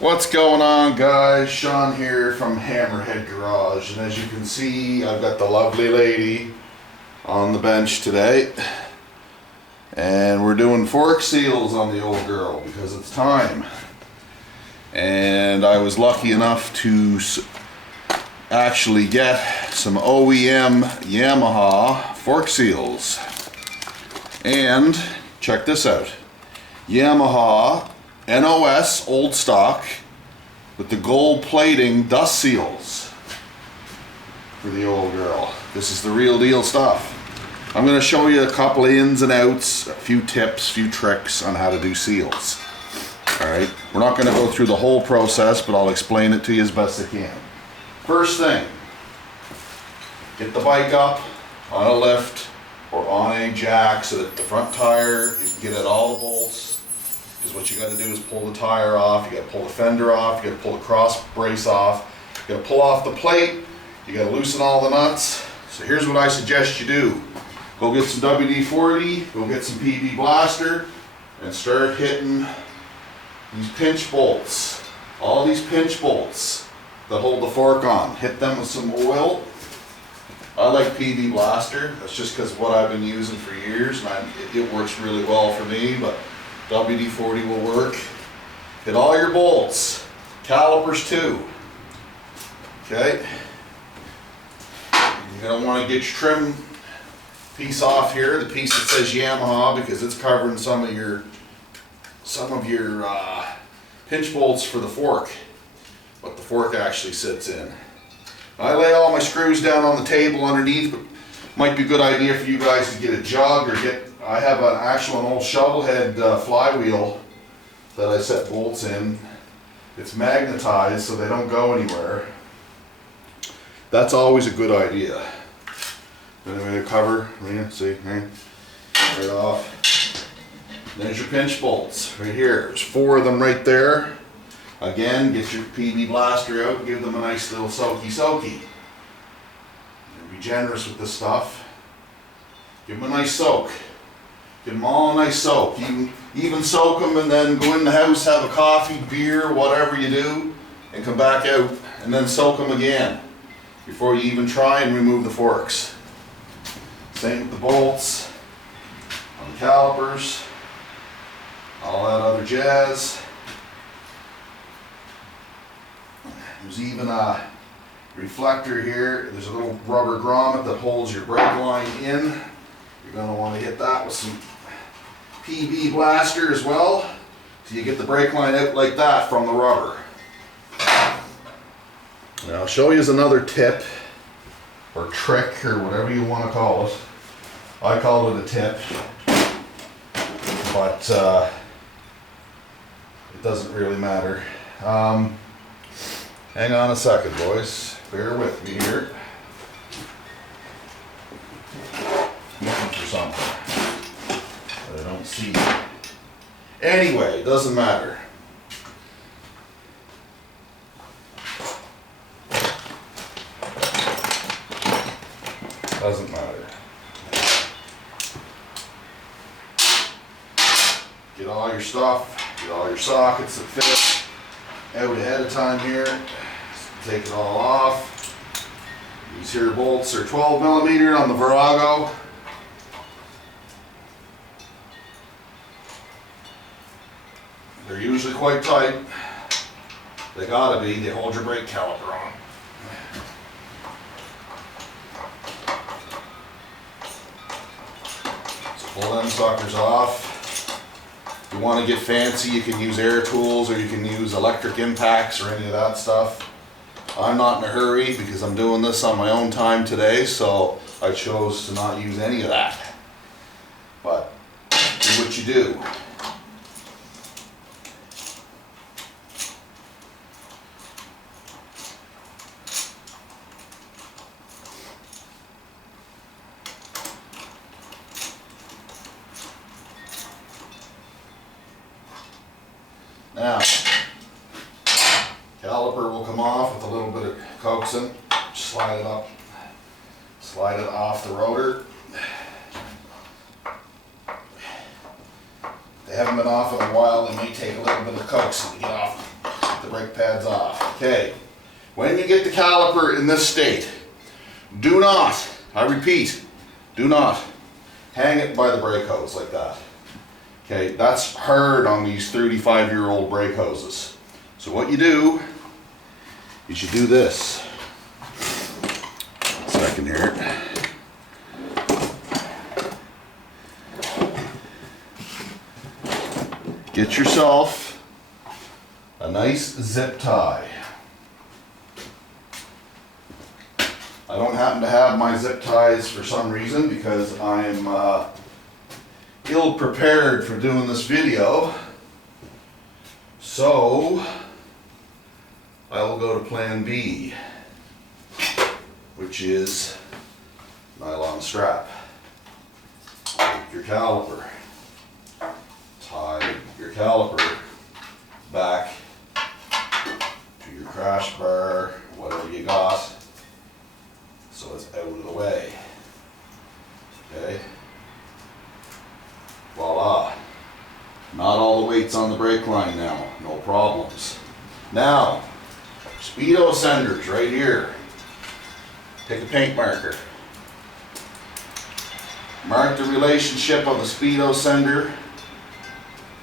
What's going on, guys? Sean here from Hammerhead Garage, and as you can see, I've got the lovely lady on the bench today, and we're doing fork seals on the old girl because it's time. And I was lucky enough to actually get some OEM Yamaha fork seals, and check this out. Yamaha NOS old stock with the gold plating dust seals for the old girl. This is the real deal stuff. I'm going to show you a couple of ins and outs, a few tips, a few tricks on how to do seals. Alright, we're not going to go through the whole process, but I'll explain it to you as best I can. First thing, get the bike up on a lift or on a jack so that the front tire, you can get at all the bolts. Because what you got to do is pull the tire off, you got to pull the fender off, you got to pull the cross brace off, you got to pull off the plate, you got to loosen all the nuts. So here's what I suggest you do. Go get some WD-40, go get some PB Blaster, and start hitting these pinch bolts. All these pinch bolts that hold the fork on. Hit them with some oil. I like PB Blaster. That's just because what I've been using for years, and it works really well for me, but WD-40 will work. Hit all your bolts, calipers too. Okay. You're gonna want to get your trim piece off here, the piece that says Yamaha, because it's covering some of your pinch bolts for the fork, what the fork actually sits in. I lay all my screws down on the table underneath, but might be a good idea for you guys to get a jug or I have an old shovel head flywheel that I set bolts in. It's magnetized so they don't go anywhere. That's always a good idea. Then I'm going to cover, see, right off. There's your pinch bolts right here. There's 4 of them right there. Again, get your PB Blaster out, give them a nice little soaky. Be generous with this stuff. Give them a nice soak. Give them all a nice soak. Even soak them and then go in the house, have a coffee, beer, whatever you do, and come back out and then soak them again before you even try and remove the forks. Same with the bolts, on the calipers, all that other jazz. There's even a reflector here. There's a little rubber grommet that holds your brake line in. You're going to want to hit that with some PB Blaster as well, so you get the brake line out like that from the rubber. Now I'll show you another tip or trick or whatever you want to call it. I call it a tip, but it doesn't really matter. Hang on a second, boys. Bear with me here. Looking for something that I don't see. Anyway, doesn't matter. Doesn't matter. Get all your stuff, get all your sockets that fit out ahead of time here. Take it all off. These here bolts are 12mm on the Virago. They're usually quite tight. They gotta be. They hold your brake caliper on. So pull them suckers off. If you want to get fancy, you can use air tools or you can use electric impacts or any of that stuff. I'm not in a hurry because I'm doing this on my own time today, so I chose to not use any of that. But do what you do. Now, caliper will come off with a little bit of coaxing. Slide it up, slide it off the rotor. They haven't been off in a while, they may take a little bit of coaxing to get off the brake pads off. Okay, when you get the caliper in this state, do not, I repeat, do not hang it by the brake hose like that. Okay, that's hard on these 35-year-old brake hoses. So what you do is you do this. Second here. Get yourself a nice zip tie. I don't happen to have my zip ties for some reason because I'm ill prepared for doing this video. So I will go to plan B, which is nylon strap. Take your caliper. Tie your caliper back to your crash bar, whatever you got, so it's out of the way. Okay? Voila. Not all the weight's on the brake line now, no problems. Now, speedo senders right here. Take a paint marker. Mark the relationship of the speedo sender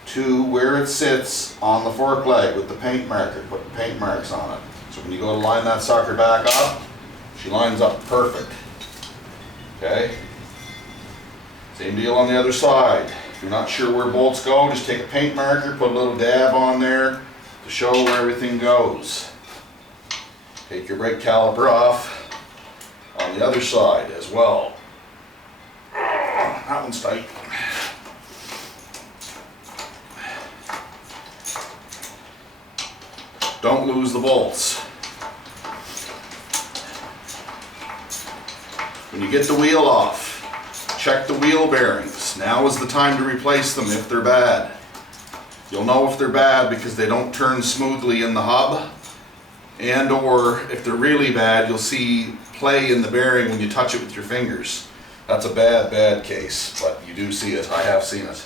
to where it sits on the fork leg with the paint marker. Put the paint marks on it. So when you go to line that sucker back up, she lines up perfect. Okay? Same deal on the other side. If you're not sure where bolts go, just take a paint marker, put a little dab on there to show where everything goes. Take your brake caliper off on the other side as well. That one's tight. Don't lose the bolts. When you get the wheel off, check the wheel bearings. Now is the time to replace them if they're bad. You'll know if they're bad because they don't turn smoothly in the hub, and or if they're really bad, you'll see play in the bearing when you touch it with your fingers. That's a bad case, but you do see it. I have seen it.